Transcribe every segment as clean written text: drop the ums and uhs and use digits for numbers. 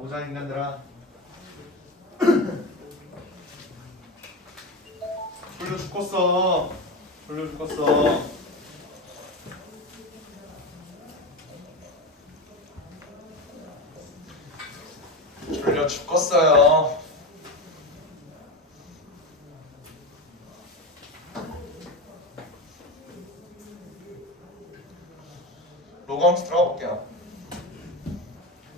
가보자 인간들아. 졸려 죽겠어. 졸려 죽겠어. 졸려 죽겠어요. 로그함수 들어가 볼게요.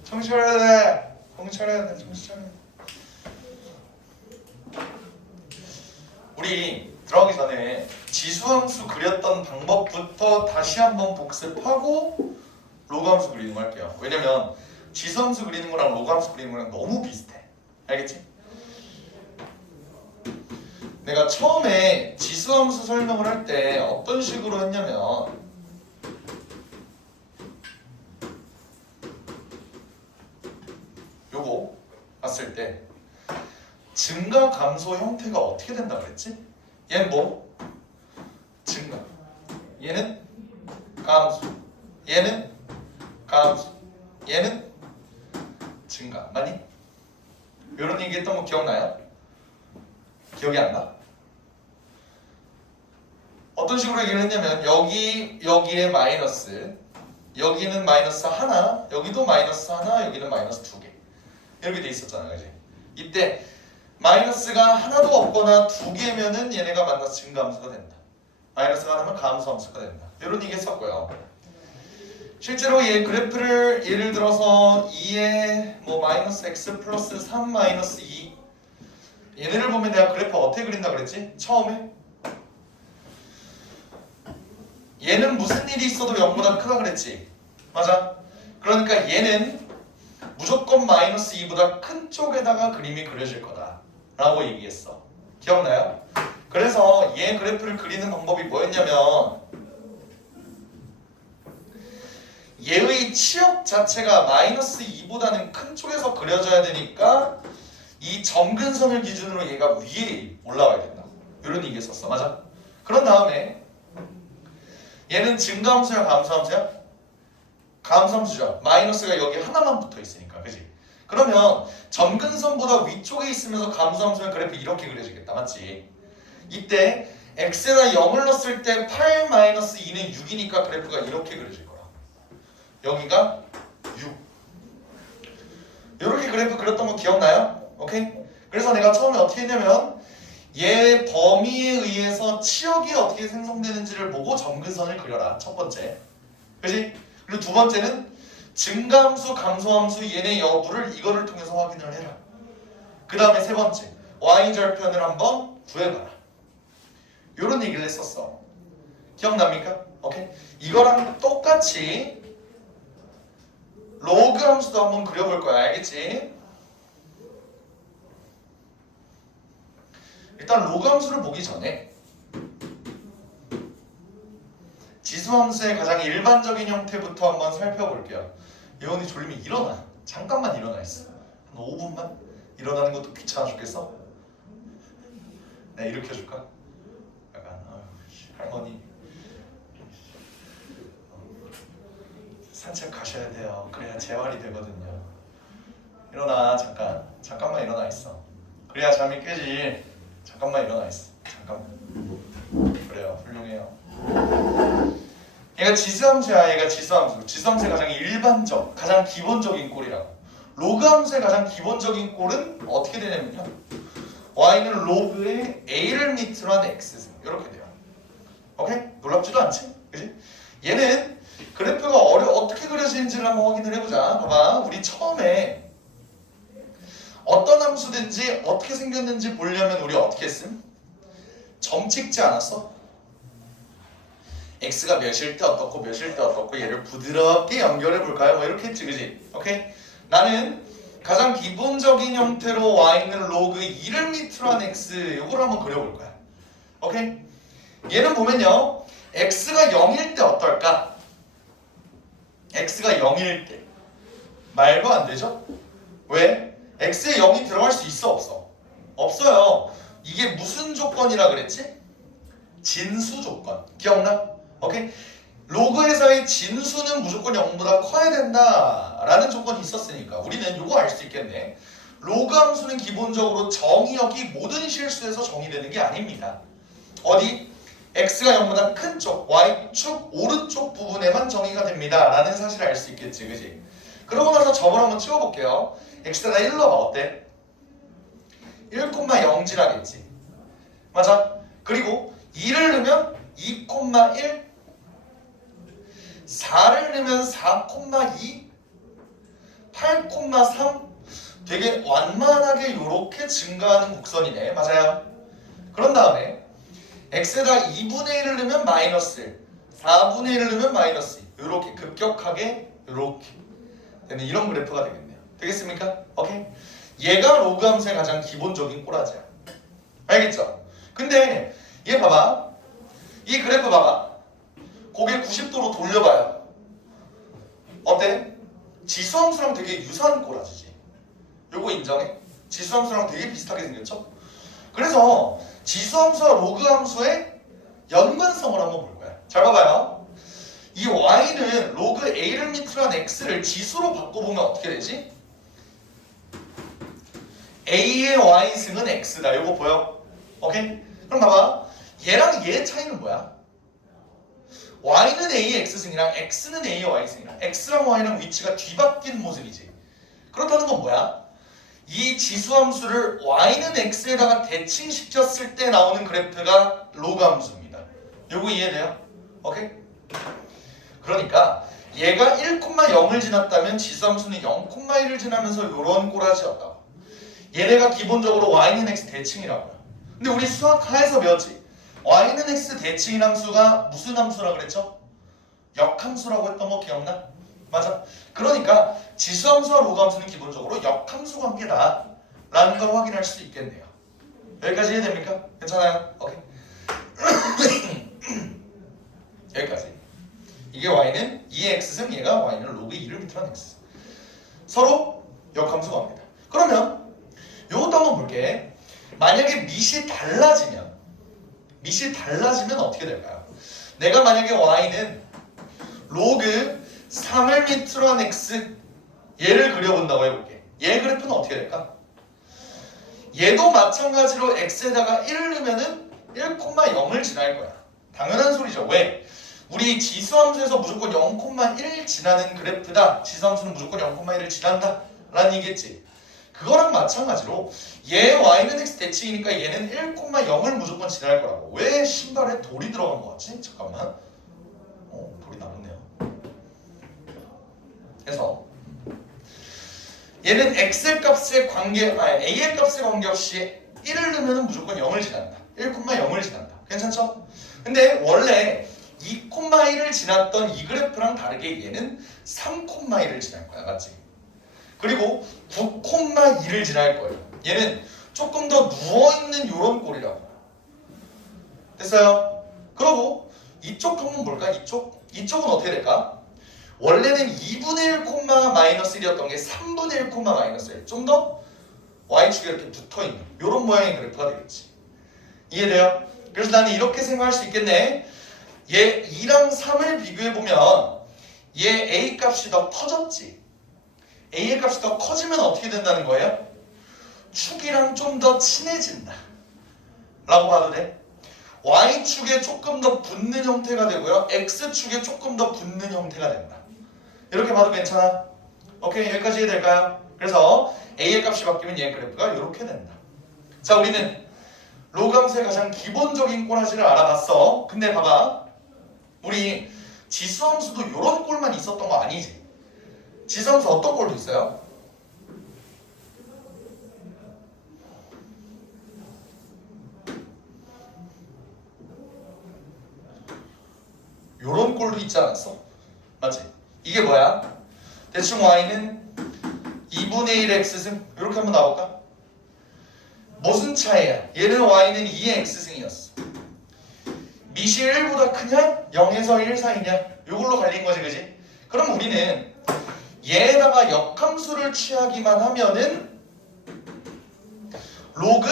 정신 차려야 돼. 정신 차려야 돼. 정신 차려야 돼. 우리 들어가기 전에 지수함수 그렸던 방법부터 다시 한번 복습하고 로그함수 그리는 거 할게요. 왜냐면 지수함수 그리는 거랑 로그함수 그리는 거랑 너무 비슷해. 알겠지? 내가 처음에 지수함수 설명을 할 때 어떤 식으로 했냐면 요거 봤을 때 증가 감소 형태가 어떻게 된다 그랬지? 얘는 뭐? 증가. 얘는 감소. 얘는 감소. 얘는 증가. 맞니? 이런 얘기 했던 거 기억나요? 기억이 안 나? 어떤 식으로 얘기를 했냐면 여기에 마이너스, 여기는 마이너스 하나, 여기도 마이너스 하나, 여기는 마이너스 두 개 이렇게 돼 있었잖아, 그지? 이때 마이너스가 하나도 없거나 두 개면은 얘네가 만나서 증가함수가 된다. 마이너스가 하나면 감소함수가 된다. 이런 얘기 했었고요. 실제로 얘 그래프를 예를 들어서 2에 뭐 마이너스 x 플러스 3 마이너스 2 얘네를 보면 내가 그래프 어떻게 그린다 그랬지? 처음에 얘는 무슨 일이 있어도 0보다 크다 그랬지? 맞아? 그러니까 얘는 무조건 마이너스 2보다 큰 쪽에다가 그림이 그려질 거다 라고 얘기했어. 기억나요? 그래서 얘 그래프를 그리는 방법이 뭐였냐면 얘의 치역 자체가 마이너스 2보다는 큰 쪽에서 그려져야 되니까 이 점근선을 기준으로 얘가 위에 올라와야 된다. 이런 얘기 했었어. 맞아? 그런 다음에 얘는 증가함수야 감소함수야? 감소함수죠. 마이너스가 여기 하나만 붙어 있으니까. 그지? 그러면 점근선보다 위쪽에 있으면서 감소함수면 그래프 이렇게 그려지겠다. 맞지? 이때 x에다 0을 넣었을 때 8 마이너스 2는 6이니까 그래프가 이렇게 그려질 거야. 여기가 6. 이렇게 그래프 그렸던 거 기억나요? 오케이? 그래서 내가 처음에 어떻게 했냐면 얘 범위에 의해서 치역이 어떻게 생성되는지를 보고 점근선을 그려라. 첫 번째. 그지? 그리고 두 번째는 증가함수, 감소함수 얘네 여부를 이거를 통해서 확인을 해라. 그 다음에 세 번째 y절편을 한번 구해봐라. 요런 얘기를 했었어. 기억납니까? 오케이? 이거랑 똑같이 로그 함수도 한번 그려볼 거야. 알겠지? 일단 로그 함수를 보기 전에 지수함수의 가장 일반적인 형태부터 한번 살펴볼게요. 예원이 졸리면 일어나. 잠깐만 일어나 있어. 한 5분만? 일어나는 것도 귀찮아 죽겠어? 내가 일으켜줄까? 약간 할머니 산책 가셔야 돼요. 그래야 재활이 되거든요. 일어나. 잠깐만 일어나 있어. 그래야 잠이 깨지. 잠깐만 일어나 있어. 잠깐만. 그래요. 훌륭해요. 얘가 지수함수야. 얘가 지수함수. 지수함수의 가장 일반적, 가장 기본적인 꼴이라고. 로그 함수의 가장 기본적인 꼴은 어떻게 되냐면요. y는 로그의 a를 밑으로 한 x승. 이렇게 돼요. 오케이? 놀랍지도 않지? 그지? 얘는 그래프가 어떻게 그려지는지를 한번 확인을 해보자. 봐봐. 우리 처음에 어떤 함수든지 어떻게 생겼는지 보려면 우리 어떻게 했음? 점 찍지 않았어? x가 몇일 때 어떻고 몇일 때 어떻고 얘를 부드럽게 연결해 볼까요? 뭐 이렇게 했지, 그지? 오케이? 나는 가장 기본적인 형태로 y는 로그 2를 밑으로 한 x 요거를 한번 그려볼 거야. 오케이? 얘는 보면요, x가 0일 때 어떨까? x가 0일 때 말도 안 되죠? 왜? x에 0이 들어갈 수 있어 없어? 없어요. 이게 무슨 조건이라 그랬지? 진수 조건. 기억나? 오케이? 로그에서의 진수는 무조건 0보다 커야 된다라는 조건이 있었으니까 우리는 요거 알 수 있겠네. 로그 함수는 기본적으로 정의역이 모든 실수에서 정의되는 게 아닙니다. 어디? x가 0보다 큰 쪽, y축 오른쪽 부분에만 정의가 됩니다 라는 사실을 알 수 있겠지, 그지? 그러고 나서 점을 한번 찍어볼게요. x가 1 넣어봐, 어때? 1,0지 맞아? 그리고 2를 넣으면 2,1, 4를 넣으면 4,2, 8,3 되게 완만하게 이렇게 증가하는 곡선이네. 맞아요? 그런 다음에 x에다 2분의 1을 넣으면 마이너스 4분의 1을 넣으면 마이너스 이렇게 급격하게 이렇게 되는 이런 그래프가 되겠네요. 되겠습니까? 오케이? 얘가 로그 함수의 가장 기본적인 꼬라지야. 알겠죠? 근데 얘 봐봐. 이 그래프 봐봐. 고개 90도로 돌려봐요. 어때? 지수함수랑 되게 유사한 꼬라지지. 요거 인정해? 지수함수랑 되게 비슷하게 생겼죠? 그래서 지수함수와 로그 함수의 연관성을 한번 볼 거야. 잘 봐봐요. 이 y는 로그 a를 밑으로 한 x를 지수로 바꿔보면 어떻게 되지? a의 y승은 x다. 요거 보여? 오케이? 그럼 봐봐. 얘랑 얘의 차이는 뭐야? y는 a의 x승이랑 x는 a의 y승이랑 x랑 y랑 위치가 뒤바뀐 모습이지. 그렇다는 건 뭐야? 이 지수함수를 y는 x에다가 대칭시켰을 때 나오는 그래프가 로그 함수입니다. 요거 이해돼요? 오케이? 그러니까 얘가 1,0을 지났다면 지수함수는 0,1을 지나면서 요런 꼬라지였다. 얘네가 기본적으로 y는 x 대칭이라고요. 근데 우리 수학하에서 배웠지? y는 x 대칭인 함수가 무슨 함수라 그랬죠? 역함수라고 했던 거 기억나? 맞아. 그러니까 지수함수와 로그함수는 기본적으로 역함수 관계다 라는 걸 확인할 수 있겠네요. 여기까지 이해됩니까? 괜찮아요? 오케이. 여기까지. 이게 y는 2의 x승, 얘가 y는 로그 2를 밑으로 한 x. 서로 역함수 관계다. 그러면 요것도 한번 볼게. 만약에 밑이 달라지면 어떻게 될까요? 내가 만약에 y는 로그 3을 밑으로 한 x 얘를 그려본다고 해볼게. 얘 그래프는 어떻게 될까? 얘도 마찬가지로 x에다가 1을 넣으면은 1,0을 지날 거야. 당연한 소리죠. 왜? 우리 지수함수에서 무조건 0,1 지나는 그래프다. 지수함수는 무조건 0,1을 지난다 라는 얘기겠지. 그거랑 마찬가지로 얘 y는 x 대칭이니까 얘는 1,0을 무조건 지날 거라고. 왜 신발에 돌이 들어간 거 같지? 잠깐만. 돌이 남았네요. 그래서 얘는 x의 값의 a의 값에 관계없이 1을 넣으면 무조건 0을 지난다. 1,0을 지난다. 괜찮죠? 근데 원래 2,1을 지났던 이 그래프랑 다르게 얘는 3,1을 지날 거야. 맞지? 그리고 9,2를 지날 거예요. 얘는 조금 더 누워있는 요런 꼴이라고. 됐어요? 그리고 이쪽 한번 볼까? 이쪽은 어떻게 될까? 원래는 2분의 1, 마이너스 1이었던 게 3분의 1, 마이너스 1. 좀 더 y축에 이렇게 붙어있는 요런 모양의 그래프가 되겠지. 이해돼요? 그래서 나는 이렇게 생각할 수 있겠네. 얘 2랑 3을 비교해보면 얘 a 값이 더 커졌지. a의 값이 더 커지면 어떻게 된다는 거예요? 축이랑 좀 더 친해진다 라고 봐도 돼. y축에 조금 더 붙는 형태가 되고요. x축에 조금 더 붙는 형태가 된다. 이렇게 봐도 괜찮아? 오케이, 여기까지 이해될까요? 그래서 a의 값이 바뀌면 얘 그래프가 이렇게 된다. 자, 우리는 로그 함수의 가장 기본적인 꼬라지를 알아봤어. 근데 봐봐, 우리 지수함수도 이런 꼴만 있었던 거 아니지? 지수함수 어떤 꼴도 있어요? 요런 꼴도 있지 않았어? 맞지? 이게 뭐야? 대충 y는 2분의 1 x승 이렇게 한번 나올까? 무슨 차이야? 얘는 y는 2의 x승이었어. 밑이 1보다 크냐? 0에서 1 사이냐? 요걸로 갈린 거지, 그지? 그럼 우리는 얘에다가 역함수를 취하기만 하면은 로그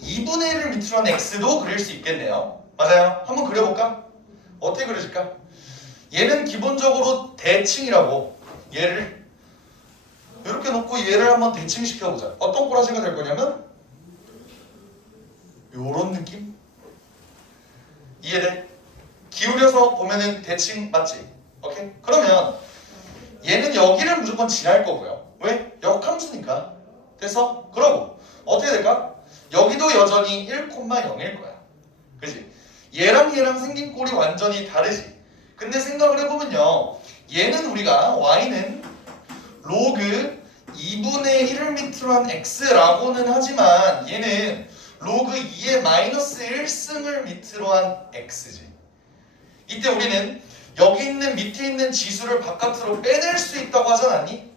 2분의 1을 밑으로 한 x도 그릴 수 있겠네요. 맞아요? 한번 그려볼까? 어떻게 그려질까? 얘는 기본적으로 대칭이라고. 얘를 이렇게 놓고 얘를 한번 대칭시켜보자. 어떤 꼬라지가 될 거냐면 요런 느낌? 이해돼? 기울여서 보면은 대칭 맞지? 오케이? 그러면 얘는 여기를 무조건 지날 거고요. 왜? 역함수니까. 됐어? 그러고 어떻게 될까? 여기도 여전히 1,0일 거야. 그지? 얘랑 생긴 꼴이 완전히 다르지. 근데 생각을 해보면요, 얘는 우리가 y는 로그 2분의 1을 밑으로 한 x라고는 하지만 얘는 로그 2의 마이너스 1승을 밑으로 한 x지. 이때 우리는 여기 있는 밑에 있는 지수를 바깥으로 빼낼 수 있다고 하지 않았니?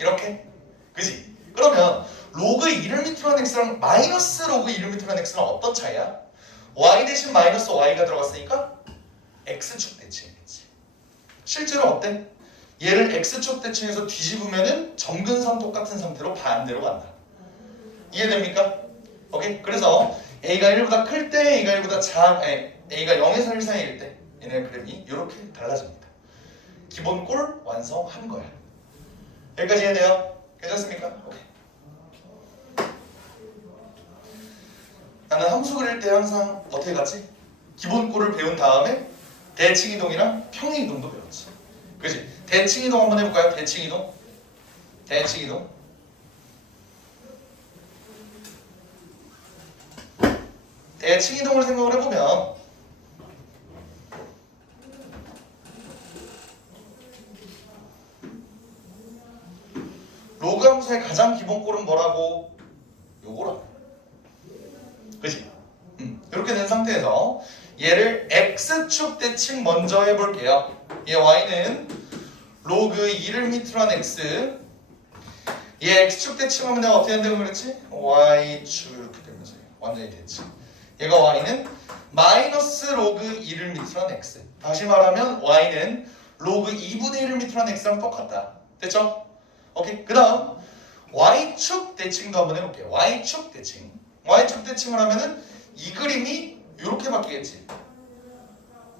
이렇게? 그지? 그러면 로그 2를 밑으로 한 x랑 마이너스 로그 2를 밑으로 한 x랑 어떤 차이야? y 대신 마이너스 y가 들어갔으니까 x축 대칭이겠지. 실제로 어때? 얘를 x축 대칭해서 뒤집으면은 점근상 똑같은 상태로 반대로 간다. 이해됩니까? 오케이? 그래서 a가 1보다 클 때, a가 1보다 a가 0에서 1 사이일 때 얘네 그림이 이렇게 달라집니다. 기본 꼴 완성한 거야. 여기까지 이해돼요? 괜찮습니까? 오케이. 나는 함수 그릴 때 항상 어떻게 갔지? 기본 꼴을 배운 다음에 대칭이동이랑 평행이동도 배웠지. 그지? 대칭이동 한번 해볼까요? 대칭이동. 대칭이동을 생각을 해보면 로그 함수의 가장 기본 꼴은 뭐라고? 요거라고. 그지? 이렇게 된 상태에서 얘를 x축 대칭 먼저 해볼게요. 얘 y는 로그 2를 밑으로 한 x, 얘 x축 대칭하면 내가 어떻게 된다고 그랬지? y축 이렇게 되면서 완전히 대칭. 얘가 y는 마이너스 로그 2를 밑으로 한 x. 다시 말하면 y는 로그 2분의 1을 밑으로 한 x랑 똑같다. 됐죠? 오케이. 그 다음 y축 대칭도 한번 해볼게요. y축 대칭을 하면은 이 그림이 이렇게 바뀌겠지.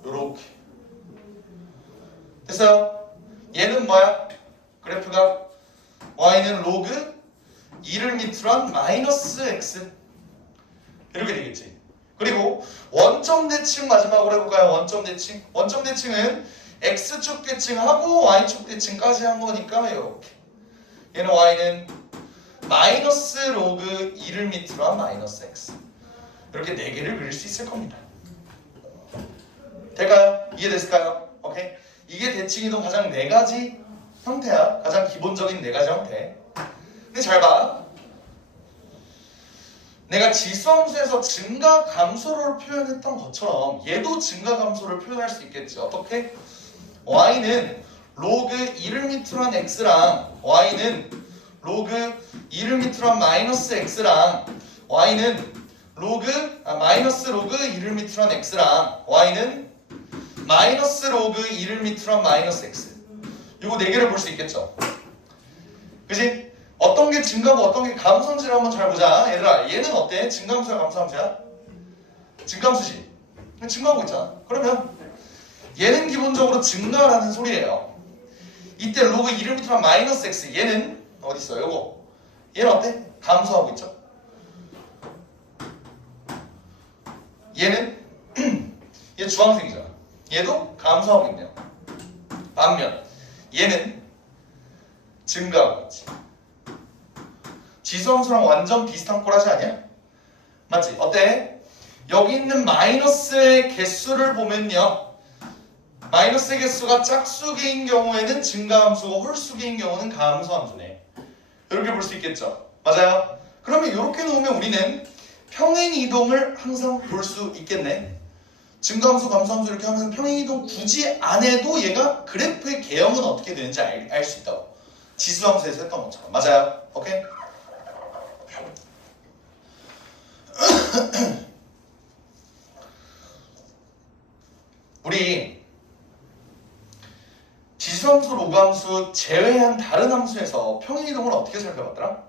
요렇게. 됐어요? 얘는 뭐야? 그래프가 y는 로그 2를 밑으로 한 마이너스 x 이렇게 되겠지. 그리고 원점 대칭 마지막으로 해볼까요? 원점 대칭은 x축 대칭하고 y축 대칭까지 한 거니까 이렇게. 얘는 y는 마이너스 로그 2를 밑으로 한 마이너스 x. 이렇게 4개를 그릴 수 있을 겁니다. 될까요? 이해됐을까요? 오케이. 이게 대칭이동 가장 4가지 형태야. 가장 기본적인 4가지 형태. 근데 잘 봐. 내가 지수함수에서 증가 감소를 표현했던 것처럼 얘도 증가 감소를 표현할 수 있겠지. 어떻게? y는 로그 2를 밑으로 한 x랑 y는 로그 2를 밑으로 한 마이너스 x랑 y는 마이너스 로그 2를 밑으로 한 x랑 y는 마이너스 로그 2를 밑으로 한 마이너스 x. 이거 4개를 볼 수 있겠죠. 그지? 어떤 게 증가고 어떤 게 감소인지를 한번 잘 보자. 얘들아, 얘는 어때? 증감수야 감소함수야? 증감수지. 증가하고 있잖아. 그러면 얘는 기본적으로 증가라는 소리예요. 이때 로그 2를 밑으로 한 마이너스 x. 얘는 어디 있어? 요거. 얘는 어때? 감소하고 있죠. 얘는 얘 주황색이잖아. 얘도 감소하고 있네요. 반면 얘는 증가하고 있지. 지수함수랑 완전 비슷한 꼬라지 아니야? 맞지? 어때? 여기 있는 마이너스의 개수를 보면요, 마이너스의 개수가 짝수개인 경우에는 증가함수고 홀수개인 경우는 감소함수네. 이렇게 볼 수 있겠죠? 맞아요? 그러면 이렇게 놓으면 우리는 평행이동을 항상 볼 수 있겠네. 증가함수, 감소함수 이렇게 하면 평행이동 굳이 안 해도 얘가 그래프의 개형은 어떻게 되는지 알 수 있다고. 지수함수에서 했던 것처럼. 맞아요? 오케이? 우리 지수함수, 로그함수 제외한 다른 함수에서 평행이동을 어떻게 살펴봤더라?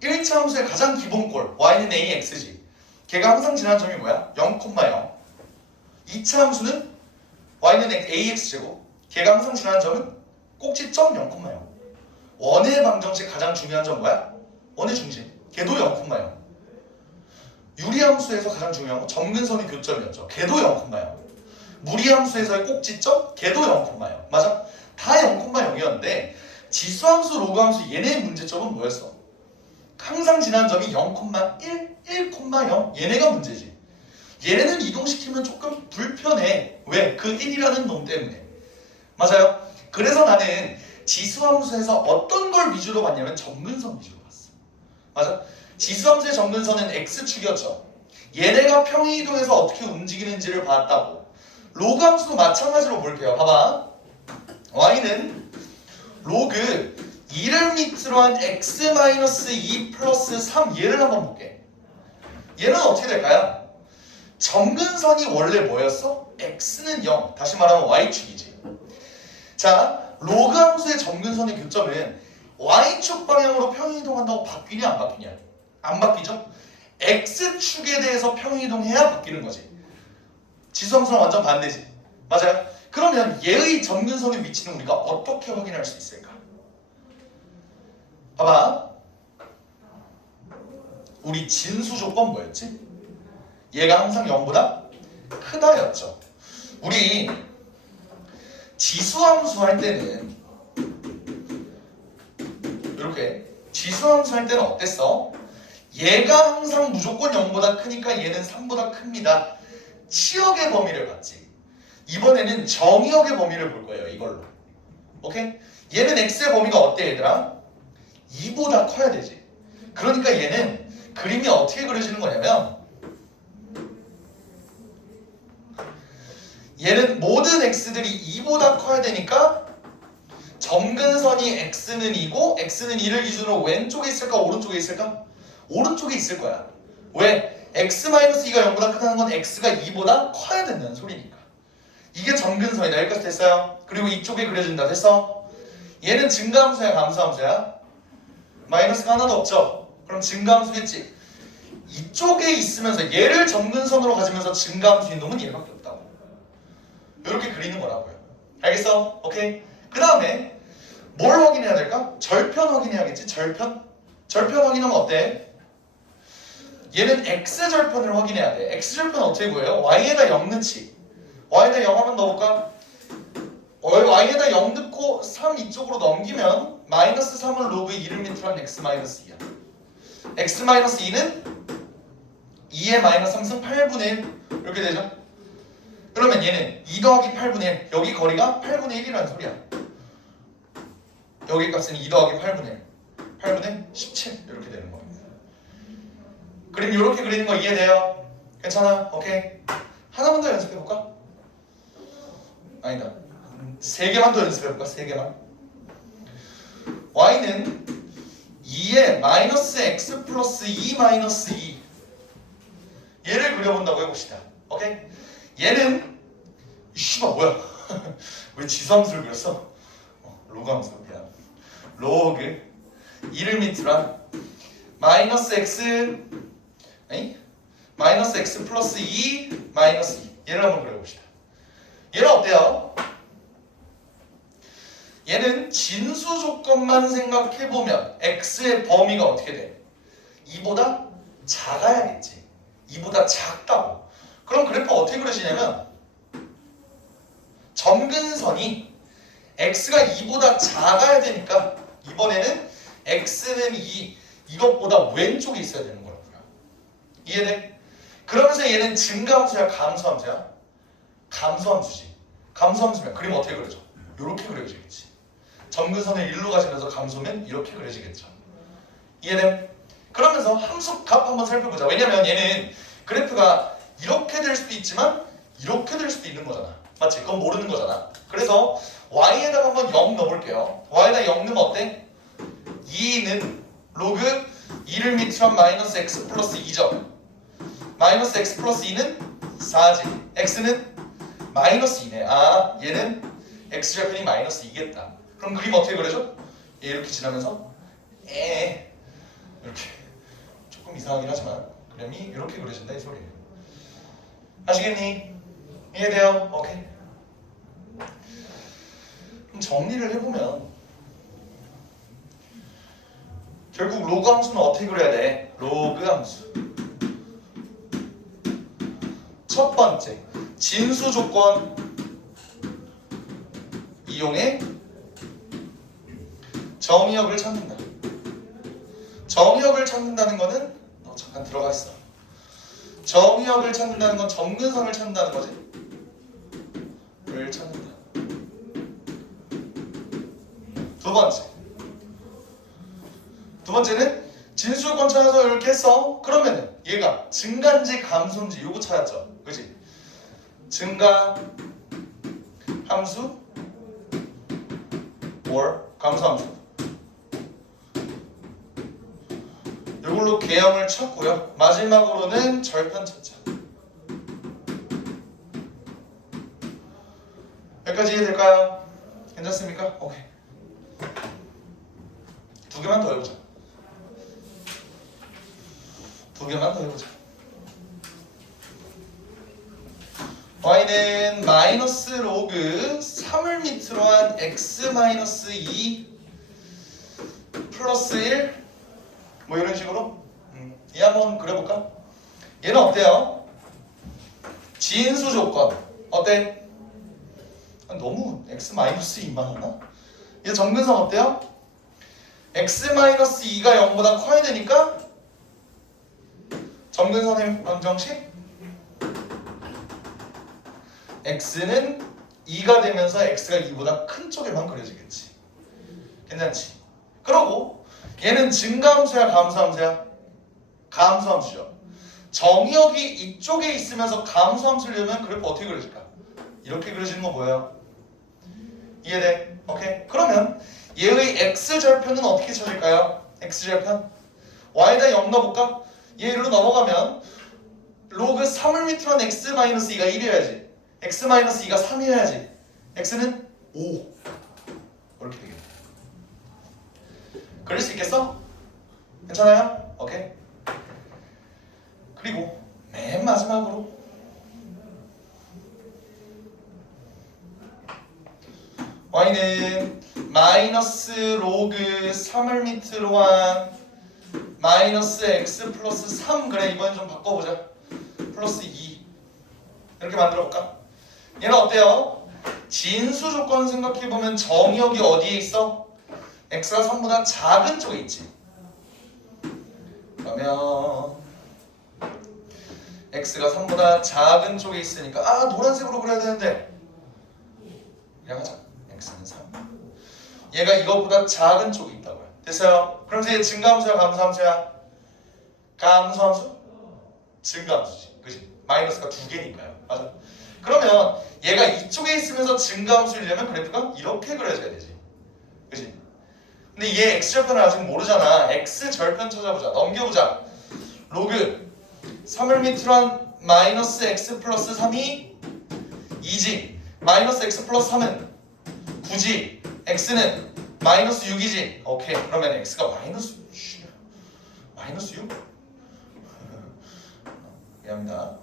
1차 함수의 가장 기본 꼴 y는 ax지. 걔가 항상 지나는 점이 뭐야? 0,0. 2차 함수는 y는 ax제곱. 걔가 항상 지나는 점은 꼭지점 0,0. 원의 방정식 가장 중요한 점 뭐야? 원의 중심. 걔도 0,0. 유리함수에서 가장 중요한 건 점근선의 교점이었죠. 걔도 0,0. 무리함수에서의 꼭지점? 걔도 0,0. 맞아? 다 0,0이었는데 지수함수, 로그함수 얘네의 문제점은 뭐였어? 항상 지나는 점이 0,1, 1,0. 얘네가 문제지. 얘네는 이동시키면 조금 불편해. 왜? 그 1이라는 놈 때문에. 맞아요? 그래서 나는 지수함수에서 어떤 걸 위주로 봤냐면 점근선 위주로 봤어. 맞아? 지수함수의 점근선은 x축이었죠. 얘네가 평행이동해서 어떻게 움직이는지를 봤다고. 로그함수도 마찬가지로 볼게요. 봐봐. y는 로그 2를 밑으로 한 x-2 플러스 3 얘를 한번 볼게. 얘는 어떻게 될까요? 점근선이 원래 뭐였어? x는 0. 다시 말하면 y축이지. 자, 로그 함수의 점근선의 교점은 y축 방향으로 평행이동한다고 바뀌냐 안 바뀌냐? 안 바뀌죠? x축에 대해서 평행이동해야 바뀌는 거지. 지수함수랑 완전 반대지. 맞아요? 그러면 얘의 점근선의 위치는 우리가 어떻게 확인할 수 있을까? 봐봐. 우리 진수 조건 뭐였지? 얘가 항상 0보다 크다였죠. 우리 지수함수 할 때는 이렇게 지수함수 할 때는 어땠어? 얘가 항상 무조건 0보다 크니까 얘는 3보다 큽니다. 치역의 범위를 봤지. 이번에는 정의역의 범위를 볼 거예요. 이걸로. 오케이? 얘는 x의 범위가 어때 얘들아? 2보다 커야 되지. 그러니까 얘는 그림이 어떻게 그려지는 거냐면 얘는 모든 x들이 2보다 커야 되니까 점근선이 x는 2고 x는 2를 기준으로 왼쪽에 있을까 오른쪽에 있을까? 오른쪽에 있을 거야. 왜? x-2가 0보다 크다는 건 x가 2보다 커야 된다는 소리니까. 이게 점근선이다. 여기까지 됐어요? 그리고 이쪽에 그려진다. 됐어? 얘는 증가함수야 감수함수야? 마이너스가 하나도 없죠? 그럼 증가함수겠지? 이쪽에 있으면서 얘를 점근선으로 가지면서 증가함수인 놈은 얘밖에 없다고. 이렇게 그리는 거라고요. 알겠어? 오케이? 그 다음에 뭘 확인해야 될까? 절편 확인해야겠지? 절편? 절편 확인하면 어때? 얘는 x절편을 확인해야 돼. x절편 어떻게 구해요? y에다 0 넣지. y에다 0 하면 넣어볼까? y에다 0 넣고 3 이쪽으로 넘기면 마이너스 3을 로그 2를 밑으로 한 x-2야. x-2는 2의 마이너스 3승 8분의 1 이렇게 되죠? 그러면 얘는 2 더하기 8분의 1 여기 거리가 8분의 1이라는 소리야. 여기 값은 2 더하기 8분의 1 8분의 17 이렇게 되는 거야. 그림 이렇게 그리는 거 이해돼요? 괜찮아? 오케이. 하나만 더 연습해볼까? 아니다. 3개만 더 연습해볼까? 3개만. y는 2의 마이너스 x 플러스 2 마이너스 2 얘를 그려본다고 해봅시다. 오케이? 얘는 씨발 뭐야? 왜 지수함수를 그렸어? 로그 함수 그냥 로그 2를 밑으로 한 마이너스 x 마이너스 x 플러스 2 마이너스 2 얘를 한번 그려봅시다. 얘는 어때요? 얘는 진수 조건만 생각해보면 x의 범위가 어떻게 돼? 2보다 작아야겠지. 2보다 작다고. 그럼 그래프가 어떻게 그려지냐면 점근선이 x가 2보다 작아야 되니까 이번에는 x는 2 이것보다 왼쪽에 있어야 되는 거라고요. 이해돼? 그러면서 얘는 증가함수야 감소함수야? 감소함수지. 감소함수면 그림 어떻게 그려져? 이렇게 그려지겠지. 점근선을 1로 가지면서 감소면 이렇게 그려지겠죠. 이해돼? 그러면서 함수 값 한번 살펴보자. 왜냐면 얘는 그래프가 이렇게 될 수도 있지만 이렇게 될 수도 있는 거잖아. 맞지? 그건 모르는 거잖아. 그래서 y에다가 한번 0 넣어볼게요. y에다 0 넣으면 어때? 2는 로그 2를 밑으로 한 마이너스 x 플러스 2죠. 마이너스 x 플러스 2는 4지. x는 마이너스 2네. 아 얘는 x절편이 마이너스 2겠다. 그럼 그림 어떻게 그려져? 얘 이렇게 지나면서 이렇게 조금 이상하긴 하지만 그림이 이렇게 그려진다 이 소리예요. 아시겠니? 이해돼요? 오케이. 그럼 정리를 해보면 결국 로그 함수는 어떻게 그려야 돼? 로그 함수. 첫 번째, 진수 조건 이용해 정의역을 찾는다. 정의역을 찾는다는 거는 너 잠깐 들어가 있어. 정의역을 찾는다는 건 점근성을 찾는다는 거지. 를 찾는다. 두 번째는 진수 조건 찾아서 이렇게 했어. 그러면은 얘가 증가인지 감소인지 요거 찾았죠. 그치? 증가 함수 or 감소 함수. 이걸로 개형을 찾고요. 마지막으로는 절편 찾자. 여기까지 이해될까요? 괜찮습니까? 오케이. 두 개만 더 해보자. y는 마이너스 로그 3을 밑으로 한 x 마이너스 2 플러스 1 뭐 이런 식으로 얘 한번 그려볼까? 얘는 어때요? 진수 조건 어때? 너무 x 마이너스 2만 하나? 얘 정근성 어때요? x 마이너스 2가 0보다 커야 되니까 점근선의 방정식 x는 2가 되면서 x가 2보다 큰 쪽에만 그려지겠지. 괜찮지? 그러고 얘는 증가함수야 감소함수야? 감소함수죠. 정의역이 이쪽에 있으면서 감소함수를 내면 그래프 어떻게 그려질까? 이렇게 그려지는 거 뭐예요? 이해돼? 오케이? 그러면 얘의 x절편은 어떻게 찾을까요? x절편 y에다 0 넣어볼까? 얘로 넘어가면 로그 3을 밑으로 한 x 마이너스 2가 1이어야지. x 마이너스 2가 3이어야지. x는 5 이렇게 되겠네. 그릴 수 있겠어? 괜찮아요? 오케이. 그리고 맨 마지막으로 y는 마이너스 로그 3을 밑으로 한 마이너스 x 플러스 3 그래 이번엔 좀 바꿔보자. 플러스 2 이렇게 만들어볼까? 얘는 어때요? 진수 조건 생각해보면 정의역이 어디에 있어? x가 3보다 작은 쪽에 있지. 그러면 x가 3보다 작은 쪽에 있으니까 노란색으로 그려야 되는데 그냥 하자. x는 3 얘가 이것보다 작은 쪽에 있다고요. 됐어요? 그럼 얘 증가함수야 감소함수야? 감소함수? 증가함수지. 그치? 마이너스가 두 개니까요. 맞아. 그러면 얘가 이쪽에 있으면서 증가함수를 내면 그래프가 이렇게 그려져야 되지. 그치? 근데 얘 x절편을 아직 모르잖아. x절편 찾아보자. 넘겨보자. 로그 3을 밑으로 한 마이너스 x 플러스 3이 2지. 마이너스 x 플러스 3은 9지. x는 마이너스 6이지. 오케이. 그러면 x가 마이너스 6? 미안합니다.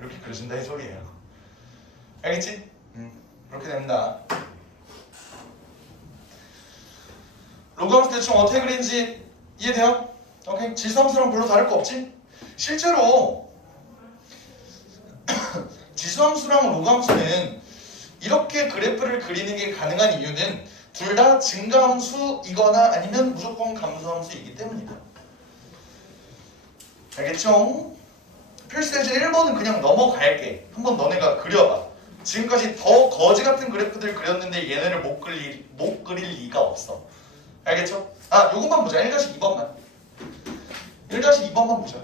이렇게 그려준다 이 소리예요. 알겠지? 그렇게 됩니다. 로그함수 대충 어떻게 그리는지 이해돼요? 오케이. 지수함수랑 별로 다를 거 없지? 실제로 지수함수랑 로그함수는 이렇게 그래프를 그리는 게 가능한 이유는 둘 다 증가함수이거나 아니면 무조건 감소함수이기 때문이다. 알겠죠? 필수예제 1번은 그냥 넘어갈게. 한번 너네가 그려봐. 지금까지 더 거지 같은 그래프들 그렸는데 얘네를 못 그릴 리가 없어. 알겠죠? 요것만 보자. 1-2번만. 1-2번만 보자.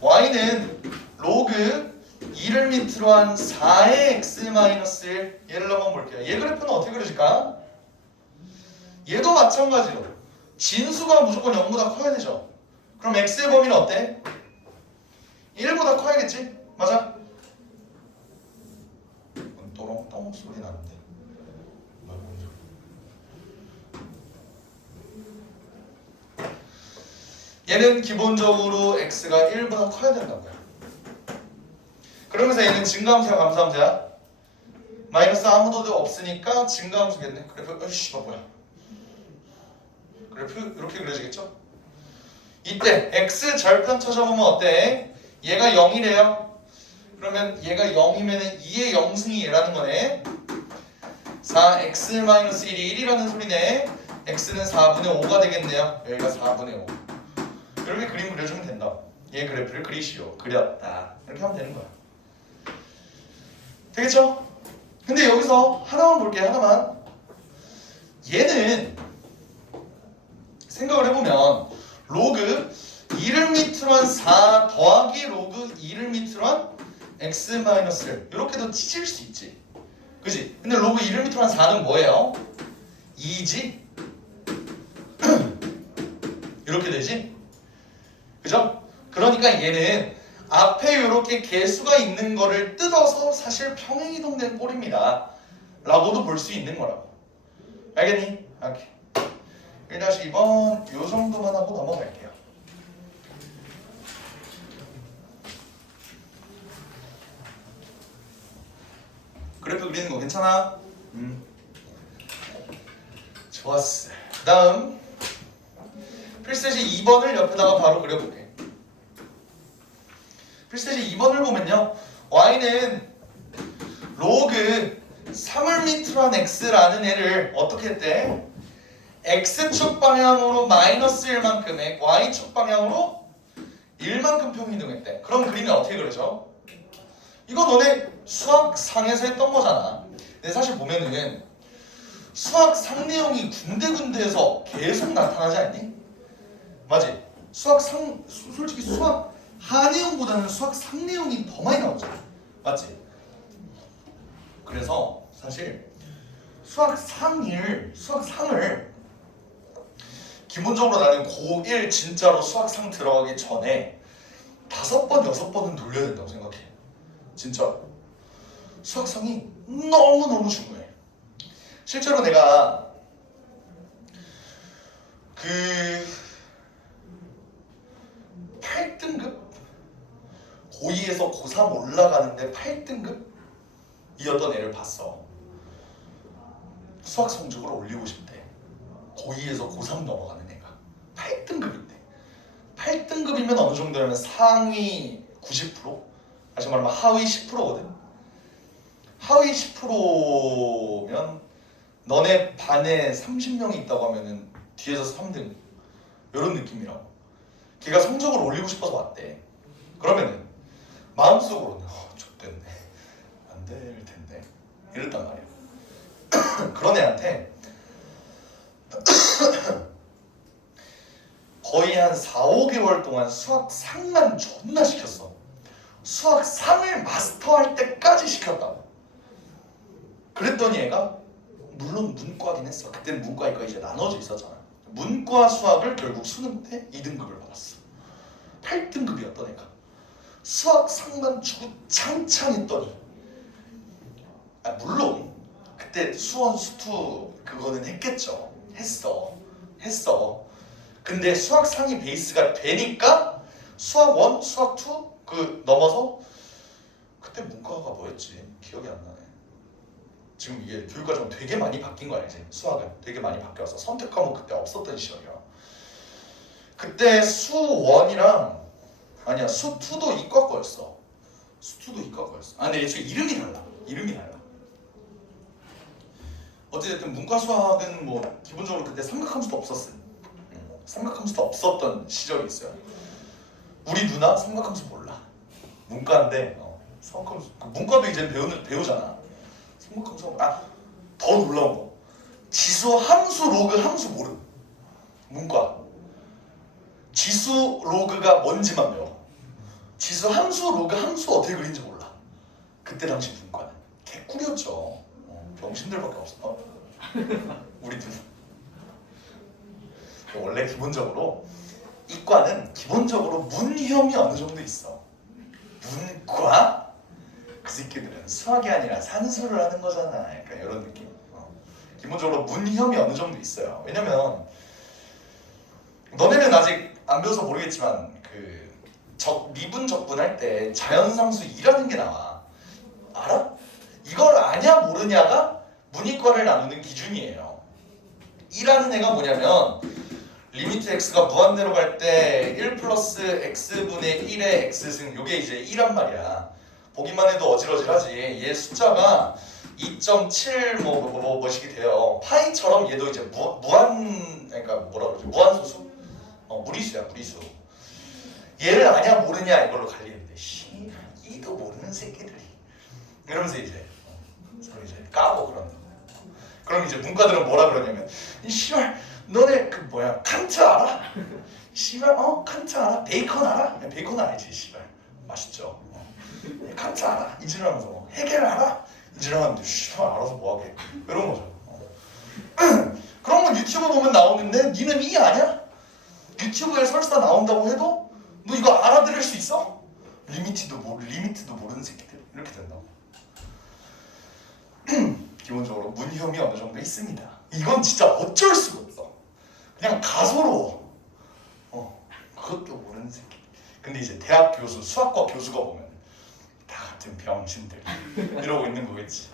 y는 로그 2를 밑으로 한 4의 x-1 얘를 한번 볼게요. 얘 그래프는 어떻게 그려질까? 얘도 마찬가지로 진수가 무조건 0보다 커야 되죠. 그럼 x의 범위는 어때? 1보다 커야겠지? 맞아? 또롱또롱 소리 나는데 얘는 기본적으로 x가 1보다 커야 된다고요. 그러면서 얘는 증가함수야 감소함수야? 마이너스 아무도 없으니까 증가함수겠네. 그래프 어이씨 뭐야? 그래프 이렇게 그려지겠죠? 이때 x 절편 찾아보면 어때? 얘가 0이래요. 그러면 얘가 0이면 2의 0승이 얘라는 거네. 4x-1이 1이라는 소리네. x는 4분의 5가 되겠네요. 여기가 4분의 5. 이렇게 그림 그려주면 된다. 얘 그래프를 그리시오. 그렸다. 이렇게 하면 되는 거야. 되겠죠? 근데 여기서 하나만 볼게요. 하나만. 얘는 생각을 해보면 로그 2를 밑으로 한 4 더하기 로그 2를 밑으로 한 x-1 이렇게도 찢을 수 있지. 그치? 근데 로그 2를 밑으로 한 4는 뭐예요? 2지? 이렇게 되지? 그죠? 그러니까 얘는 앞에 이렇게 개수가 있는 거를 뜯어서 사실 평행이동된 꼴입니다 라고도 볼 수 있는 거라고. 알겠니? 오케이. 1-2번 요 정도만 하고 넘어갈게요. 그래프 그리는 거 괜찮아? 좋았어. 그 다음 필세지 2번을 옆에다가 바로 그려볼게. 필세지 2번을 보면요, y는 로그 3을 밑으로 한 x라는 애를 어떻게 했대? x축 방향으로 마이너스 1만큼, y축 방향으로 1만큼 평이동했대. 그럼 그림이 어떻게 그려져? 이거 너네 수학상에서 했던 거잖아. 근데 사실 보면은 수학상 내용이 군데군데에서 계속 나타나지 않니? 맞지? 수학상, 솔직히 수학 하내용보다는 수학상 내용이 더 많이 나오잖아. 맞지? 그래서 사실 수학상을 기본적으로 나는 고1 진짜로 수학상 들어가기 전에 5번, 6번은 돌려야 된다고 생각해. 진짜 수학상이 너무너무 중요해. 실제로 내가 그 8등급? 고2에서 고3 올라가는데 8등급이었던 애를 봤어. 수학 성적을 올리고 싶대. 고2에서 고3 넘어가는 애가 8등급인데 8등급이면 어느 정도냐면 상위 90%? 다시 말하면 하위 10%거든. 하위 10%면 너네 반에 30명이 있다고 하면은 뒤에서 3등 이런 느낌이라고. 걔가 성적을 올리고 싶어서 왔대. 그러면은 마음속으로는 X됐네, 안 될 텐데 이랬단 말이야. 그런 애한테 거의 한 4, 5개월 동안 수학상만 존나 시켰어. 수학상을 마스터할 때까지 시켰다고. 그랬더니 얘가 물론 문과긴 했어. 그때는 문과 이과 이제 나눠져 있었잖아. 문과 수학을 결국 수능 때 2등급을 받았어. 8등급이었던 애가 수학상만 주구장창 했더니, 물론 그때 수원 수투 그거는 했겠죠. 했어. 근데 수학상이 베이스가 되니까 수학 1, 수학 2 그 넘어서 그때 문과가 뭐였지? 기억이 안 나네. 지금 이게 교육과정 되게 많이 바뀐 거 알지? 수학은 되게 많이 바뀌어서 선택 과목 그때 없었던 시절이야. 그때 수 1이랑 아니야 수 2도 이과 거였어. 수 2도 이과 거였어. 근데 애초에 이름이 달라. 어찌됐든 문과 수학은 뭐 기본적으로 그때 삼각함수도 없었어. 삼각함수도 없었던 시절이 있어요. 우리 누나 삼각함수 몰라. 문과인데 삼각함수 문과도 이제 배우잖아. 삼각함수 더 놀라운 거. 지수 함수 로그 함수 모름. 문과. 지수 로그가 뭔지만 배워. 지수 함수 로그 함수 어떻게 그리는지 몰라. 그때 당시 문과는 개꿀이었죠. 병신들밖에 없어. 우리 누나. 원래 기본적으로 이과는 기본적으로 문형이 어느 정도 있어. 문과? 그 새끼들은 수학이 아니라 산수를 하는 거잖아. 약간 이런 느낌. 기본적으로 문형이 어느 정도 있어요. 왜냐면 너네는 아직 안 배워서 모르겠지만 그 미분 적분할 때 자연상수 2라는 게 나와. 알아? 이걸 아냐 모르냐가 문이과를 나누는 기준이에요. 1라는 애가 뭐냐면 리미트 x가 무한대로 갈 때 1 플러스 x분의 1의 x승, 요게 이제 2란 말이야. 보기만 해도 어질어질하지. 얘 숫자가 2.7 뭐시기 돼요. 파이처럼 얘도 이제 무한, 그러니까 뭐라 그러지? 무한소수? 무리수야, 무리수. 얘를 아냐 모르냐 이걸로 갈리는데 이도 모르는 새끼들이 이러면서 이제 서로 이제 까고 그런. 그럼 이제 문과들은 뭐라 그러냐면 이 씨발 너네 그 뭐야 칸트 알아? 씨발 칸트 알아? 베이컨 알아? 베이컨 알지 씨발 맛있죠. 칸트 알아? 이지랄하면서 해겔 알아? 이지랄하는데 씨발 알아서 뭐하게 이런 거죠. 그런 건 유튜브 보면 나오는데 니는 이 아냐? 유튜브에 설사 나온다고 해도 너 이거 알아들을 수 있어? 리미트도 모르는 새끼들 이렇게 된다고. 기본적으로 문희음이 어느 정도 있습니다. 이건 진짜 어쩔 수가 없어. 그냥 가소로워. 그것도 모르는 새끼. 근데 이제 대학 교수, 수학과 교수가 보면 다 같은 병신들 이러고 있는 거겠지.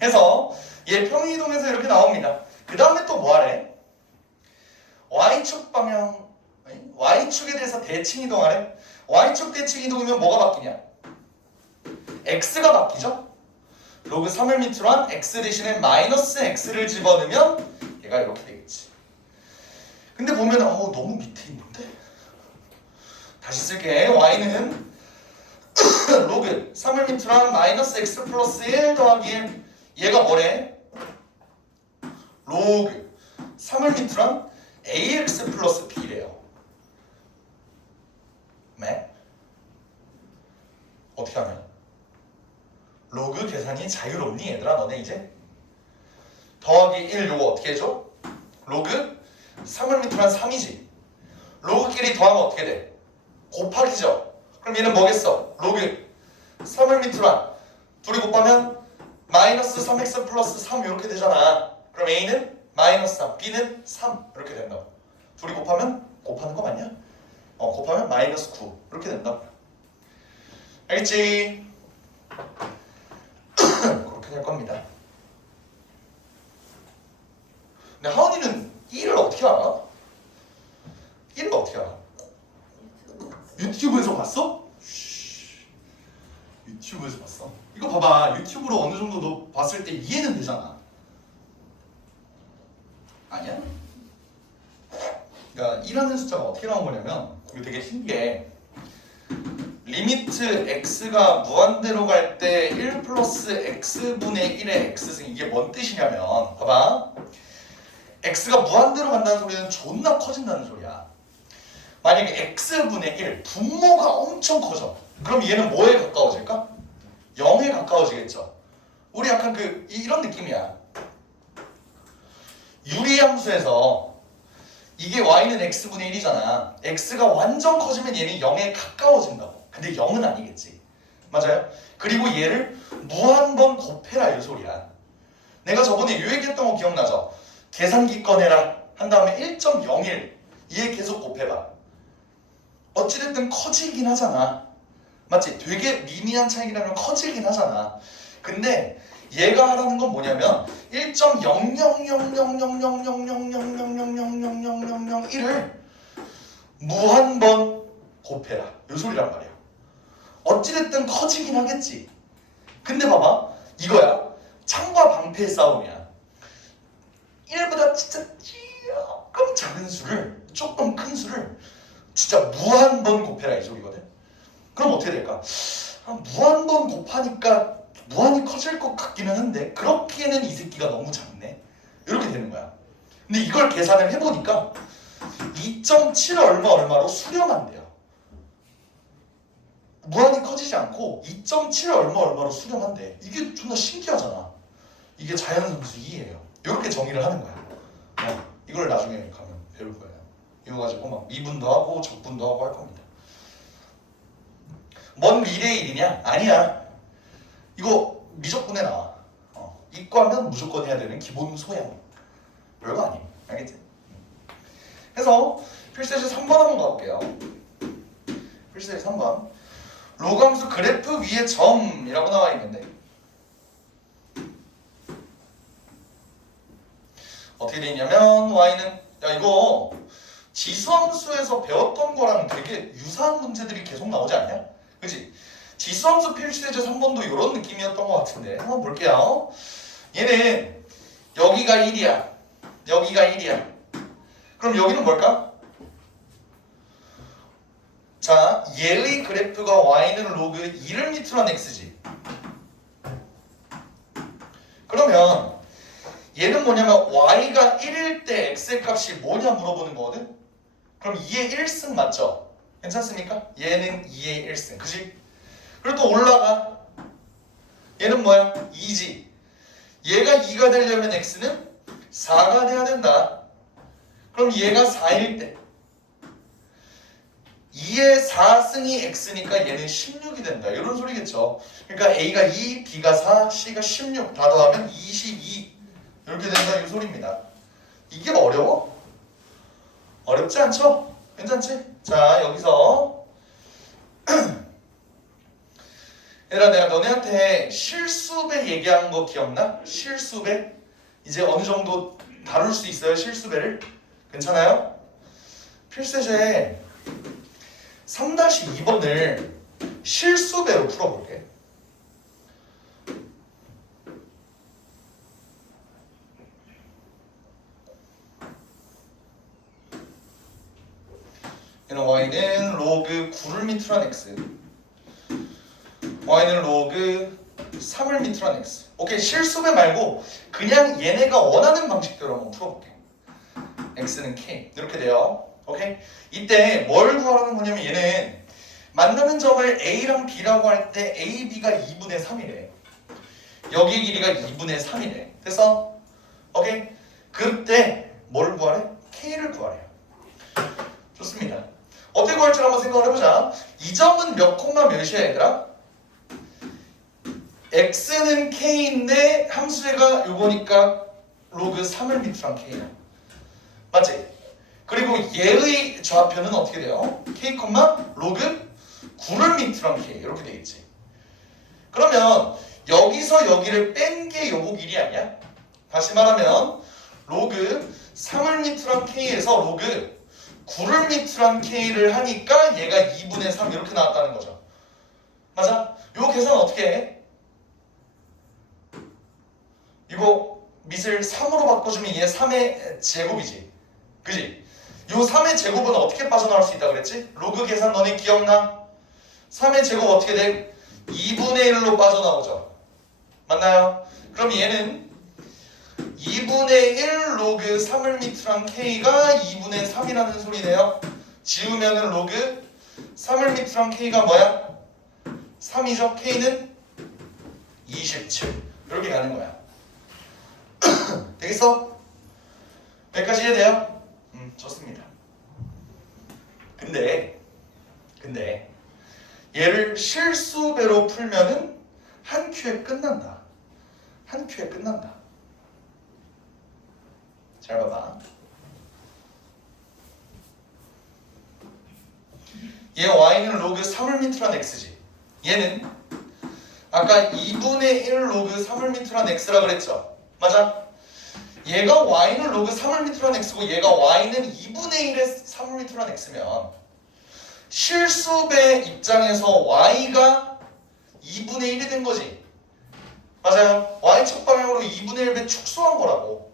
해서 얘 평이동에서 이렇게 나옵니다. 그 다음에 또 뭐하래? Y축 방향, Y축에 대해서 대칭 이동하래. Y축 대칭 이동이면 뭐가 바뀌냐? X가 바뀌죠? 로그 3을 밑으로 한 X 대신에 마이너스 X를 집어넣으면 얘가 이렇게 되겠지. 근데 보면 너무 밑에 있는데? 다시 쓸게. Y는 로그 3을 밑으로 한 마이너스 X 플러스 1 더하기 1. 얘가 뭐래? 로그 3을 밑으로 한 AX 플러스 B래요. 네? 어떻게 하냐? 로그 계산이 자유롭니 얘들아? 너네 이제? 더하기 1 요거 어떻게 해줘? 로그 3을 밑으로 한 3이지. 로그끼리 더하면 어떻게 돼? 곱하기죠. 그럼 얘는 뭐겠어? 로그 3을 밑으로 한 둘이 곱하면 마이너스 3x 플러스 3 이렇게 되잖아. 그럼 A는 마이너스 3, B는 3 이렇게 된다고. 둘이 곱하면 곱하는 거 맞냐? 곱하면 마이너스 9 이렇게 된다고. 알겠지? 그렇게 될 겁니다. 근데 하은이는 1을 어떻게 알아? 1을 어떻게 알아? 유튜브에서 봤어? 유튜브에서 봤어? 이거 봐봐. 유튜브로 어느 정도 너 봤을 때 이해는 되잖아. 아니야? 그러니까 1라는 숫자가 어떻게 나온 거냐면 이거 되게 신기해. 리미트 x가 무한대로 갈 때 1 플러스 x분의 1의 x승, 이게 뭔 뜻이냐면 봐봐. x가 무한대로 간다는 소리는 존나 커진다는 소리야. 만약에 x분의 1, 분모가 엄청 커져. 그럼 얘는 뭐에 가까워질까? 0에 가까워지겠죠. 우리 약간 이런 느낌이야. 유리함수에서 이게 y는 x분의 1이잖아. x가 완전 커지면 얘는 0에 가까워진다고. 근데 0은 아니겠지. 맞아요? 그리고 얘를 무한번 곱해라 이 소리야. 내가 저번에 요 얘기했던 거 기억나죠? 계산기 꺼내라 한 다음에 1.01 얘 계속 곱해봐. 어찌됐든 커지긴 하잖아. 맞지? 되게 미미한 차이라면 커지긴 하잖아. 근데 얘가 하라는 건 뭐냐면 1.00000000000000000001을 무한번 곱해라 이 소리란 말이야. 어찌됐든 커지긴 하겠지. 근데 봐봐, 이거야. 창과 방패의 싸움이야. 1보다 진짜 조금 작은 수를, 조금 큰 수를 진짜 무한번 곱해라 이 소리거든. 그럼 어떻게 될까? 무한번 곱하니까 무한히 커질 것 같기는 한데 그렇기에는 이 새끼가 너무 작네. 이렇게 되는 거야. 근데 이걸 계산을 해보니까 2.7 얼마로 수렴한대요. 무한히 커지지 않고 2.7 얼마로 수렴한대. 이게 존나 신기하잖아. 이게 자연상수 2예요. 이렇게 정의를 하는 거야. 이걸 나중에 가면 배울 거예요. 이거 가지고 막 미분도 하고 적분도 하고 할 겁니다. 먼 미래의 일이냐? 아니야. 이거 미적분에 나와. 이과면 무조건 해야 되는 기본 소양. 별거 아니에요. 알겠지? 그래서 필수에서 3번 한번 가볼게요. 필수에서 3번. 로그 함수 그래프 위에 점이라고 나와 있는데 어떻게 돼 있냐면 y는 야 이거 지수함수에서 배웠던 거랑 되게 유사한 문제들이 계속 나오지 않냐? 그치? 지수함수 필수예제 3번도 이런 느낌이었던 것 같은데 한번 볼게요. 얘는 여기가 1이야. 여기가 1이야. 그럼 여기는 뭘까? 자, 얘의 그래프가 y는 로그 1을 밑으로 한 x지. 그러면 얘는 뭐냐면 y가 1일 때 x의 값이 뭐냐 물어보는 거거든? 그럼 2의 1승 맞죠? 괜찮습니까? 얘는 2의 1승. 그치? 그리고 또 올라가. 얘는 뭐야? 2지. 얘가 2가 되려면 x는 4가 돼야 된다. 그럼 얘가 4일 때 2의 4승이 x니까 얘는 16이 된다. 이런 소리겠죠. 그러니까 a가 2, b가 4, c가 16 다 더하면 22 이렇게 된다 이 소리입니다. 이게 어려워? 어렵지 않죠? 괜찮지? 자 여기서 얘들아 내가 너네한테 실수배 얘기한 거 기억나? 실수배? 이제 어느 정도 다룰 수 있어요 실수배를? 괜찮아요? 필수제 3-2번을 실수배로 풀어볼게. 얘는 y는 로그 9를 밑으로 한 x y는 로그 3을 밑으로 한 x. 오케이 실수배 말고 그냥 얘네가 원하는 방식대로 한번 풀어볼게. x는 k 이렇게 돼요. 오케이 이때 뭘 구하라는 거냐면 얘는 만나는 점을 a랑 b라고 할 때 a, b가 2분의 3이래. 여기 길이가 2분의 3이래. 됐어? 오케이 그때 뭘 구하래? k를 구하래. 좋습니다. 어떻게 구할지 한번 생각을 해보자. 이 점은 몇 콤마 몇이야 얘들아? x는 k인데 함수가 요거니까 로그 3을 밑으로 한 k야. 맞지? 그리고 얘의 좌표는 어떻게 돼요? k, 로그 9를 밑으로 한 k 이렇게 되겠지. 그러면 여기서 여기를 뺀 게 요거 길이 아니야? 다시 말하면 로그 3을 밑으로 한 k에서 로그 9를 밑으로 한 k를 하니까 얘가 2분의 3 이렇게 나왔다는 거죠. 맞아? 요 계산 어떻게 해? 이거 밑을 3으로 바꿔주면 얘 3의 제곱이지. 그지? 요 3의 제곱은 어떻게 빠져나올 수 있다 그랬지? 로그 계산 너네 기억나? 3의 제곱 어떻게 돼? 2분의 1로 빠져나오죠. 맞나요? 그럼 얘는 2분의 1 로그 3을 밑으로 한 k가 2분의 3이라는 소리네요. 지우면은 로그 3을 밑으로 한 k가 뭐야? 3이죠. k는 27 이렇게 가는 거야. 되겠어? 여기까지 이해돼요? 좋습니다. 근데 얘를 실수배로 풀면은 한 큐에 끝난다. 한 큐에 끝난다. 잘 봐봐. 얘 y는 로그 3을 밑으로 한 x지. 얘는 아까 2분의 1 로그 3을 밑으로 한 x라 그랬죠. 맞아? 얘가 y는 로그 3을 밑으로 한 x고 얘가 y는 2분의 1의 3을 밑으로 한 x면 실수배 입장에서 y가 2분의 1이 된 거지. 맞아요? y축 방향으로 2분의 1배 축소한 거라고.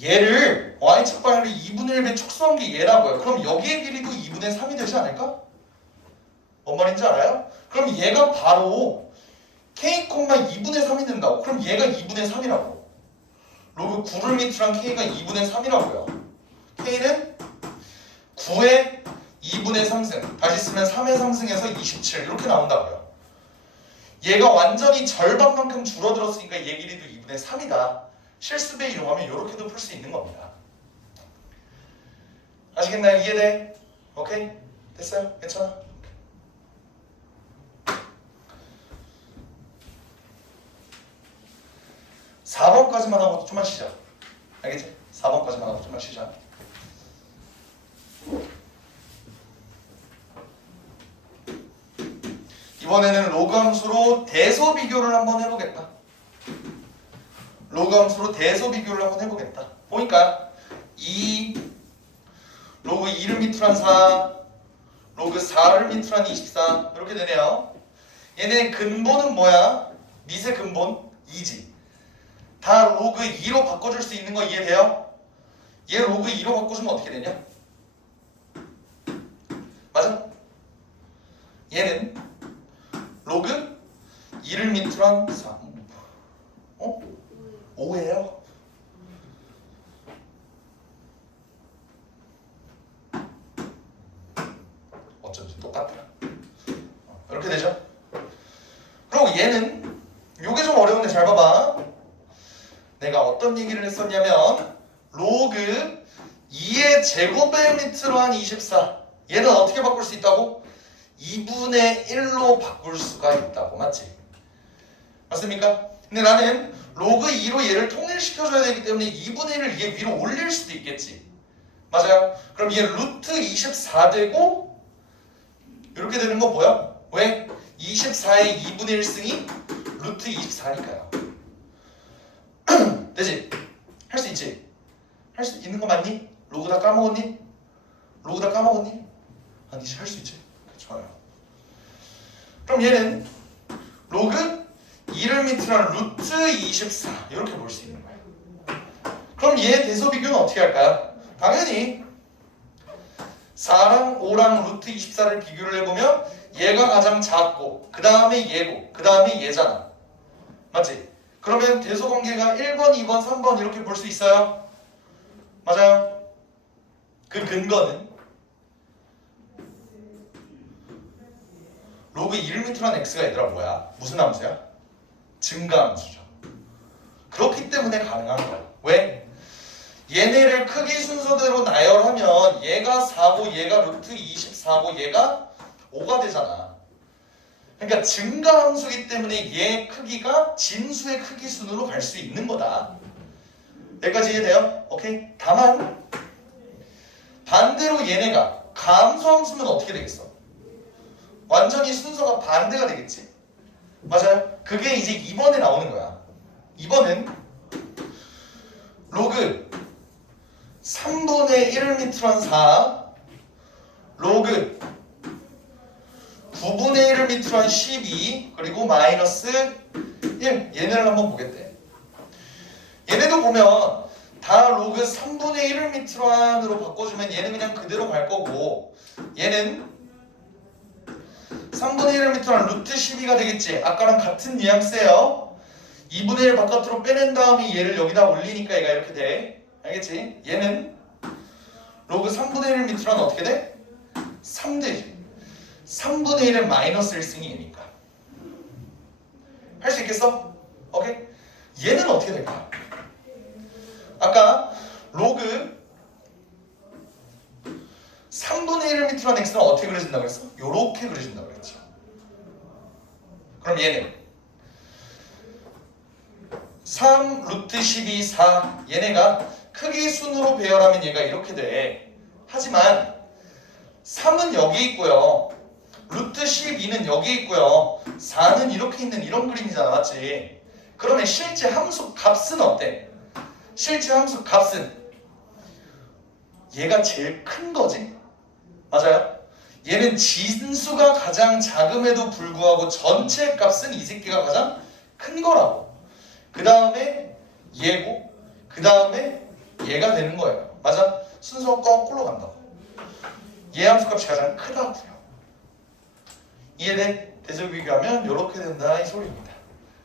얘를 y축 방향으로 2분의 1배 축소한 게 얘라고요. 그럼 여기의 길이도 2분의 3이 되지 않을까? 뭔 말인지 알아요? 그럼 얘가 바로 k, 2분의 3이 된다고. 그럼 얘가 2분의 3이라고. 로그 9를 밑으로 한 k가 2분의 3이라고요. k는 9의 2분의 3승. 다시 쓰면 3의 3승에서 27 이렇게 나온다고요. 얘가 완전히 절반만큼 줄어들었으니까 얘 길이도 2분의 3이다. 실수배 이용하면 이렇게도 풀 수 있는 겁니다. 아시겠나요? 이해돼? 오케이? 됐어요? 괜찮아? 4번까지만 하고 좀만 쉬자. 알겠지? 4번까지만 하고 좀만 쉬자. 이번에는 로그 함수로 대소 비교를 한번 해보겠다. 로그 함수로 대소 비교를 한번 해보겠다. 보니까 2 로그 2를 밑으로 한 4 로그 4를 밑으로 한 24 이렇게 되네요. 얘네 근본은 뭐야? 밑의 근본 2지. 다 로그 2로 바꿔줄 수 있는 거 이해돼요? 얘 로그 2로 바꿔주면 어떻게 되냐? 맞아? 얘는 로그 2를 밑으로 한 4 5예요. 어쩐지 똑같더라. 이렇게 되죠? 그리고 얘는 요게 좀 어려운데 잘 봐봐. 내가 어떤 얘기를 했었냐면 로그 2의 제곱의 밑으로 한 24 얘는 어떻게 바꿀 수 있다고? 2분의 1로 바꿀 수가 있다고. 맞지? 맞습니까? 근데 나는 로그 2로 얘를 통일시켜줘야 되기 때문에 2분의 1을 얘 위로 올릴 수도 있겠지. 맞아요? 그럼 얘 루트 24 되고 이렇게 되는 거 뭐야? 왜? 24의 2분의 1승이 루트 24니까요. 되지? 할 수 있지? 할 수 있는 거 맞니? 로그 다 까먹었니? 로그 다 까먹었니? 아니지, 할 수 있지. 좋아요. 그럼 얘는 로그 2를 밑으로 한 루트 24 이렇게 볼 수 있는 거예요. 그럼 얘 대소 비교는 어떻게 할까요? 당연히 4랑 5랑 루트 24를 비교를 해보면 얘가 가장 작고 그 다음에 얘고 그 다음에 얘잖아. 맞지? 그러면 대소 관계가 1번, 2번, 3번 이렇게 볼 수 있어요? 맞아요? 그 근거는 로그 1을 밑으로 한 x가 얘들아 뭐야? 무슨 함수야? 증가함수죠. 그렇기 때문에 가능한 거야. 왜? 얘네를 크기 순서대로 나열하면 얘가 4고 얘가 루트 24고 얘가 5가 되잖아. 그러니까 증가함수이기 때문에 얘 크기가 진수의 크기 순으로 갈 수 있는 거다. 여기까지 이해돼요? 오케이? 다만 반대로 얘네가 감소함수면 어떻게 되겠어? 완전히 순서가 반대가 되겠지. 맞아요? 그게 이제 2번에 나오는 거야. 2번은 로그 3분의 1을 밑으로 한 4 로그 9분의 1을 밑으로 한 12 그리고 마이너스 1 얘네를 한번 보겠대. 얘네도 보면 다 로그 3분의 1을 밑으로 한으로 바꿔주면 얘는 그냥 그대로 갈 거고 얘는 3분의 1을 밑으로 한 루트 12가 되겠지. 아까랑 같은 뉘앙스예요. 2분의 1 바깥으로 빼낸 다음에 얘를 여기다 올리니까 얘가 이렇게 돼. 알겠지? 얘는 로그 3분의 1을 밑으로 하면 어떻게 돼? 3 되지. 3분의 1은 마이너스 1승이 얘니까. 할 수 있겠어? 오케이? 얘는 어떻게 될까? 아까 로그 3분의 1을 밑으로 한 x는 어떻게 그려진다고 그랬어? 요렇게 그려진다고 그랬죠. 그럼 얘는 3 루트 12 4 얘네가 크기 순으로 배열하면 얘가 이렇게 돼. 하지만 3은 여기 있고요. 루트 12는 여기 있고요. 4는 이렇게 있는 이런 그림이잖아. 맞지? 그러면 실제 함수 값은 어때? 실제 함수 값은 얘가 제일 큰 거지. 맞아요? 얘는 진수가 가장 작음에도 불구하고 전체 값은 이 새끼가 가장 큰 거라고. 그 다음에 얘고 그 다음에 얘가 되는 거예요. 맞아? 순서 거꾸로 간다고. 얘 함수 값이 가장 크다고요. 이해돼? 대조 비교하면 이렇게 된다 이 소리입니다.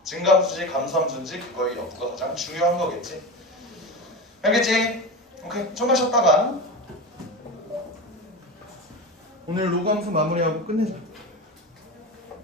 증가함수지 감소함수인지 그거의 여부가 가장 중요한 거겠지. 알겠지? 오케이. 좀 마셨다가 오늘 로그 함수 마무리하고 끝내자.